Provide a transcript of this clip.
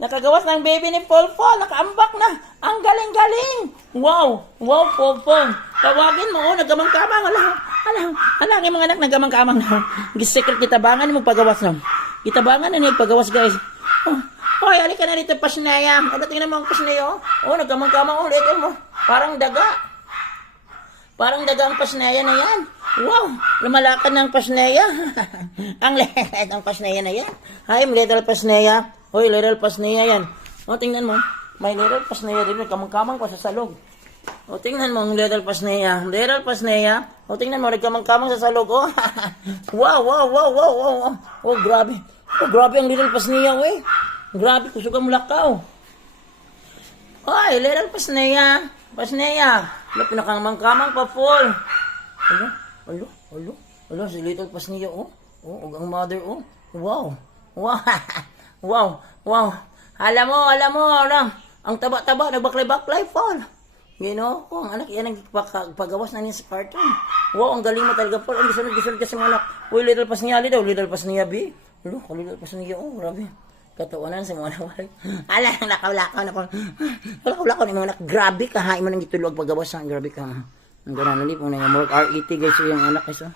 Nakagawas ng baby ni Polpol. Nakaambak na. Ang galing-galing. Wow. Wow, Polpol. Tawagin mo. Oh, nagamang-kamang. Ala, ang mga anak nagamang-kamang na. Gisikret kitabangan mo pagawas na. Kitabangan na niya pagawas, guys. Oh, hoy, halika na dito, Pasneya. Ano, tingnan mo ang Pasneya, oh. Oh, nagamang-kamang ulit. Mo. Parang daga. Parang daga ang Pasneya na yan. Wow, lumalakad ng Pasneya. Ang lehet ng Pasneya na yan. Hi, little Pasneya. Hoy, little Pasneya yan. O, tingnan mo. May little Pasneya din. Nagkamang-kamang pa sa salog. O, tingnan mo ang little Pasneya. Little Pasneya. O, tingnan mo. Nagkamang-kamang sa salog. Oh, wow. Oh, grabe. Oh, grabe ang little Pasneya, we. Grabe, kusugang mulakaw. Hoy, little Pasneya. Pasneya. Wala, pinakamang-kamang pa, Paul. Alo, si little Pasneya, oh. Oh, ang mother, oh. Wow. Wow. Alam mo, ang taba-taba, nagbaklay-baklay, Paul. Gino, ang anak, yan ang pagawas na niya sa cartoon. Wow, ang galing mo talaga, Paul. Ang gisunod kasi mga anak. Uy, little Pasneya, little Pasneya, B. Alo, little Pasneya, oh, grabe. Katuunan sa mga anak. Ala, lakaw-lakaw na ko. Lakaw-lakaw na mga anak. Grabe ka, hain mo nang gitulog pagawas na. Grabe ka. Ang ganun ulit, kung nangyamurag RET, guys, yung anak, guys, oh.